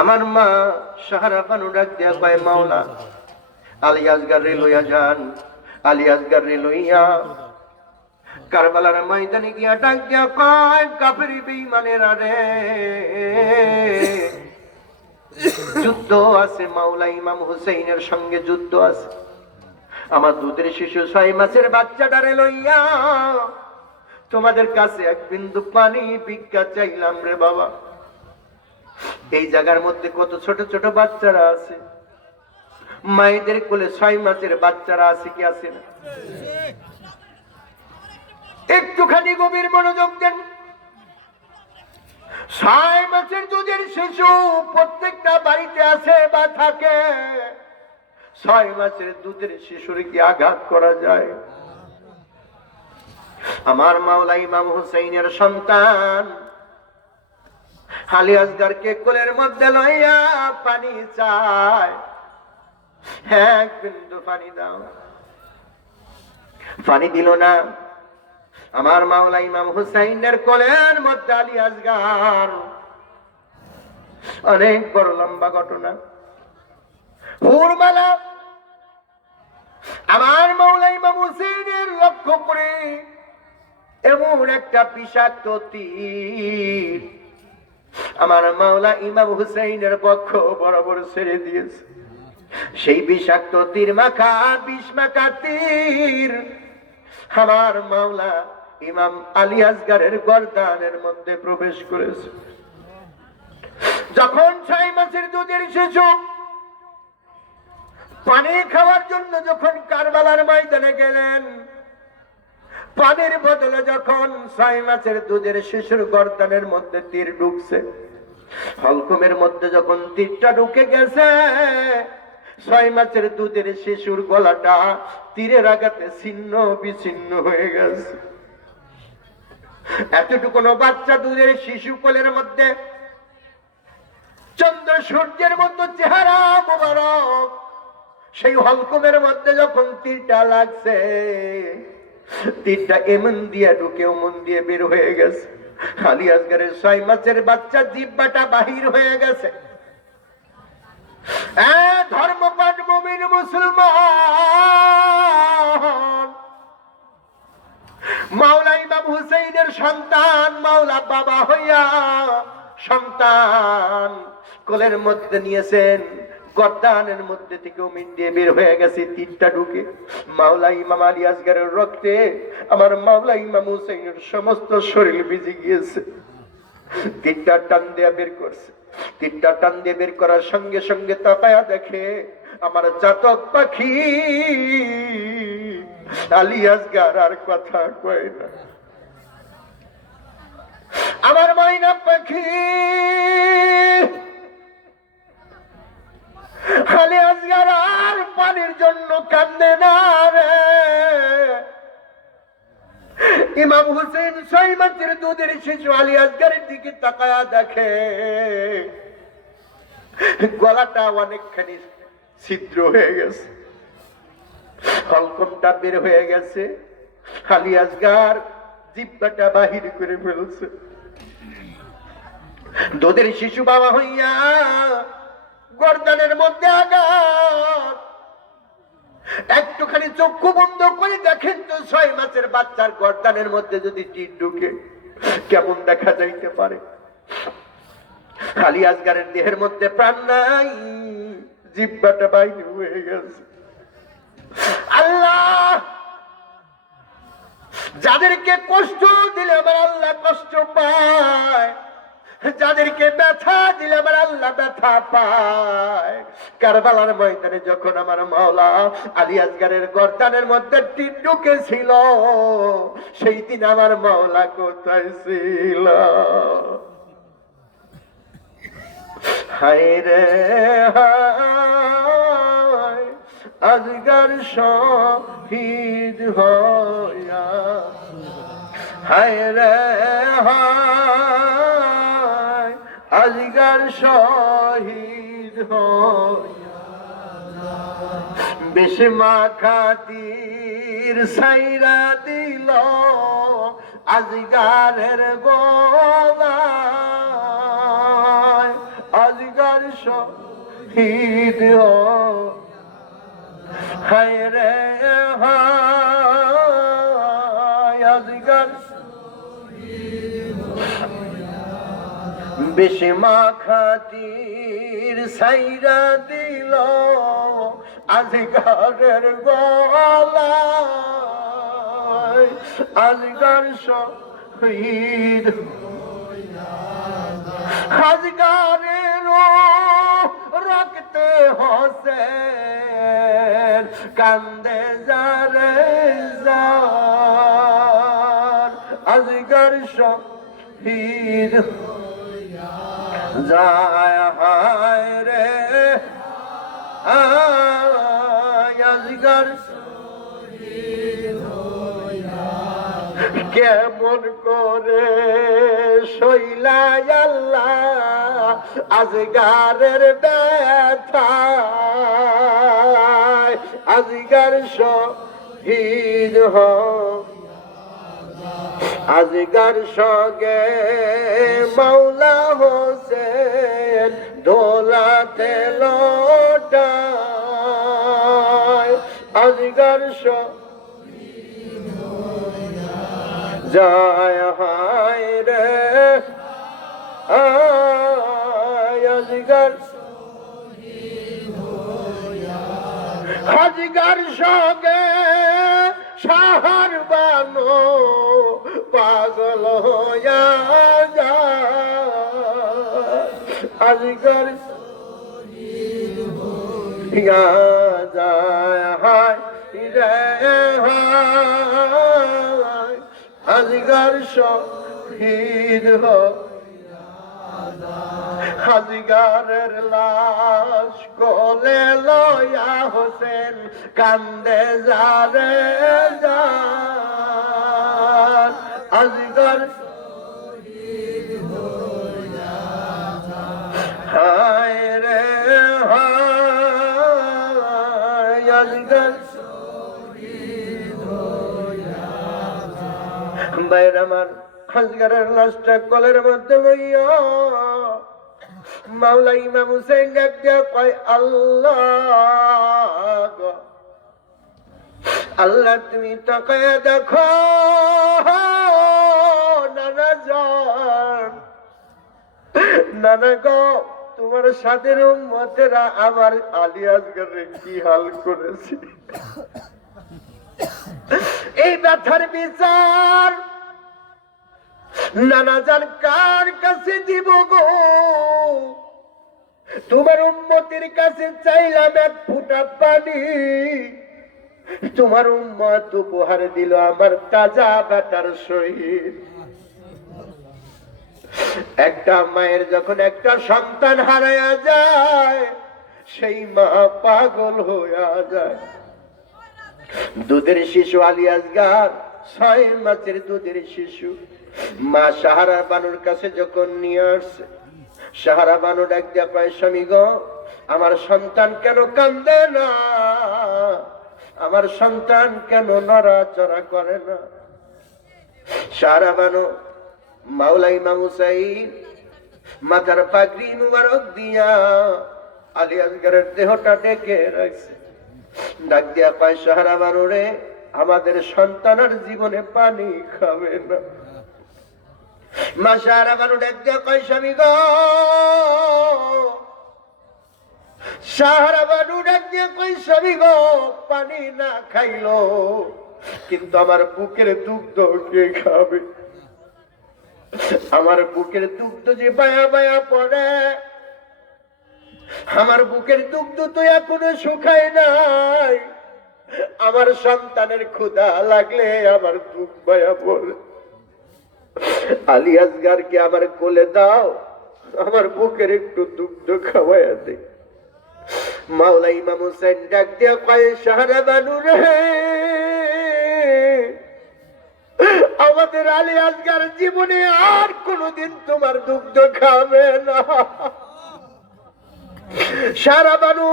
আমার মা সাহারা বানু ডাক দিয়া কয়, মাওলা আলী আসগার রে লইয়া যান, আলী আসগার রে লইয়া কারবালার ময়দানে গিয়া ডাক দিয়া কয়, কাফের বেঈমানেরা রে, যুদ্ধ আছে, মাওলা ইমাম হুসাইনের সঙ্গে যুদ্ধ আছে। আমার দুধের শিশু 6 মাসের বাচ্চাটারে লইয়া তোমাদের কাছে এক বিন্দু পানি ভিক্ষা চাইলাম রে বাবা। এই জায়গার মধ্যে কত ছোট ছোট বাচ্চারা আছে, মায়েদের কোলে 6 মাসের বাচ্চারা আছে কি আছে না? একটুখানি গভীর মনোযোগ দেন। 6 মাসের দুধের শিশু প্রত্যেকটা বাড়িতে আছে বা থাকে। 6 মাসের দুধের শিশুর কি আঘাত করা যায়? আমার মাওলা ইমাম হুসাইনের সন্তান আলী আসগারকে কোলের মধ্যে লইয়া পানি চায়, এক বিন্দু পানি দাও। পানি দিল না। আমার মাওলা ইমাম হুসাইনের কোলের মধ্যে আলী আসগার, অনেক বড় লম্বা ঘটনা। ভোরবেলা আমার মাওলা ইমাম হুসাইনের লক্ষ্য করে এমন একটা বিষাক্ত তীর আমার মাওলা ইমাম হুসাইনের পক্ষ বরাবর ছেড়ে দিয়েছে। সেই বিষাক্ত তীর মাখা, বিষ মাখা তীর আমার মাওলা ইমাম আলী আসগারের গর্দানের মধ্যে প্রবেশ করেছে। যখন 6 মাসের দুধের শিশু পানি খাওয়ার জন্য যখন কারবালার ময়দানে গেলেন, পানির বদলে যখন 6 মাসের দুধের শিশুর গর্দানের মধ্যে তীর ঢুকছে, হলকুমের মধ্যে যখন তীরটা ঢুকে গেছে, 6 মাসের দুধের শিশুর গলাটা তীরের আঘাতে ছিন্ন বিচ্ছিন্ন হয়ে গেছে। এতটুকুনো বাচ্চা দুধের শিশু কোলের মধ্যে, চন্দ্র সূর্যের মতো চেহারা মোবারক, সেই হলকুমের মধ্যে যখন তীরটা লাগছে, তীরটা এমন দিয়ে ঢুকে ওমন দিয়ে বের হয়ে গেছে। আলী আসগারের 6 মাসের বাচ্চা জিহ্বাটা বাহির হয়ে গেছে। ধর্মপাঠ মুমিন মুসলমান, মাওলা ইমাম হুসাইনের সন্তান, মাওলা বাবা হইয়া সন্তান কোলের মধ্যে নিয়েছেন, গর্দানের মধ্যে থেকে ওমিন দিয়ে বের হয়ে গেছে তীরটা ঢুকে। মাওলা ইমাম আলী আসগারের রক্তে আমার মাওলা ইমাম হুসাইনের সমস্ত শরীর ভিজে গিয়েছে। তীরটা টান দিয়ে বের করছে। তীরটা টান দিয়ে বের করার সঙ্গে সঙ্গে তাকায়া দেখে আমার চাতক পাখি আলী আসগার আর কথা কয় না। আমার ময়না পাখি আলী আসগার আর পানির জন্য কান্দে না রে। ইমাম হুসেন 6 মাসের দুধের শিশু আলী আসগারের দিকে তাকায়া দেখে গলাটা অনেকখানি ছিদ্র হয়ে গেছে, হলকমটা বের হয়ে গেছে, আলী আসগার জিহ্বাটা বাহির করে ফেলছে। দুধের শিশু বাবা হইয়া গর্দানের মধ্যে আঘাত, একটুখানি চক্ষু বন্ধ করে দেখেন তো 6 মাসের বাচ্চার গর্দানের মধ্যে যদি তীর ঢুকে কেমন দেখা যাইতে পারে। আলী আসগারের দেহের মধ্যে প্রাণ নাই, জিহ্বাটা বাইরে হয়ে গেছে। আল্লাহ, যাদেরকে কষ্ট দিলে আমার আল্লাহ কষ্ট পায়, যাদেরকে ব্যথা দিলে আমার আল্লাহ ব্যথা পায়। কারবালার ময়দানে যখন আমার মাওলা আলী আসগারের গর্দানের মধ্যে তীর ঢুকেছিল, সেই দিন আমার মাওলা কোথায় ছিল? হায় রে হায়, আসগার শহীদ হইয়া, হায় রে হায়, আসগার শহীদ হইয়া, বিষ মাখা তীর ছাইরা দিল আসগারের গলা। শহীদ হায় রে হায় আজগার বেশি মাখাতির সাইরা দিল আজগারের গলায় আজগার শহীদ আজগারের রক্তে হোসেন কান্দে যারে যার আজগার শহীদ যায় হায় রে আজগার কেমন করে শৈলায় আল্লাহ আজগারের ব্যথা আজগার শহীদ আজগার সঙ্গে মাওলা হোসেন দোলাতে লোটায় আজগার শহীদ যায় হায় রে আজগার আজগার সঙ্গে শাহর বানো পাগল হইয়া যায় আজগার যায় হায় রে হায় আজগার শহীদ আজগারের লাশ কোলে লয়া হোসেন কান্দে যারে যার আজগার হায় রে হায় আজগার বাইর আমার আজগারের লাশটা কোলের মধ্যে লইয়া মাওলা ইমাম হুসাইন ডাকতে কয় আল্লাহ আল্লাহ তুমি তাকায়া দেখো নানা যান নানা গো তোমার সাথে উম্মতেরা আমার আলী আসগরের কি হাল করেছে এই ব্যথার বিচার নানা জান কার কাছে দিব গো তোমার উম্মতের কাছে চাইলাম এক ফোঁটা পানি তোমার উম্মত উপহার দিল আমার তাজা বেটার শহীদ একটা মায়ের যখন একটা সন্তান হারায়া যায় সেই মা পাগল হইয়া যায় দুধের শিশু আলী আসগার 6 মাসের দুধের শিশু মা সাহারা বানুর কাছে যখন নিয়ে আসছে সাহারা বানু ডাক দিয়া কয় স্বামী গো আমার সন্তান কেন কান্দে না আমার সন্তান কেন নড়াচড়া করে না সাহারা বানু মাওলা ইমাম হুসাইন মাথার পাগড়ি মুবারক দিয়া আলী আসগারের দেহটা ডেকে রাখছে ডাক দিয়া কয় সাহারা বানু রে আমাদের সন্তানের জীবনে পানি খাবে না মা সাহারা বানু ডাক দিয়া কয় স্বামী গো সাহারা বানু ডাক দিয়া কয় স্বামী গো পানি না খাইলো কিন্তু আমার বুকের দুগ্ধ কে খাবে আমার বুকের দুগ্ধ যে বায়া বায়া পড়ে আমার বুকের দুগ্ধ তো এখনো শুকায় নাই আমার সন্তানের ক্ষুধা লাগলে আমার দুধ বায়া পড়ে আলী আসগারকে আমার কোলে দাও আমার বুকের একটু দুগ্ধ খাওয়াইয়া দে মাওলা ইমাম হুসাইন ডাক দিয়া কয় সাহারা বানু রে আমাদের আলী আসগার জীবনে আর কোনদিন তোমার দুগ্ধ খাবে না সাহারা বানু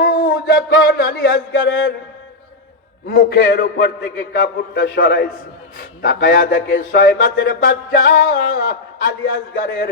যখন আলী আসগারের মুখের উপর থেকে কাপড়টা সরাইছে তাকায়া দেখে 6 মাসের বাচ্চা আলী আসগারের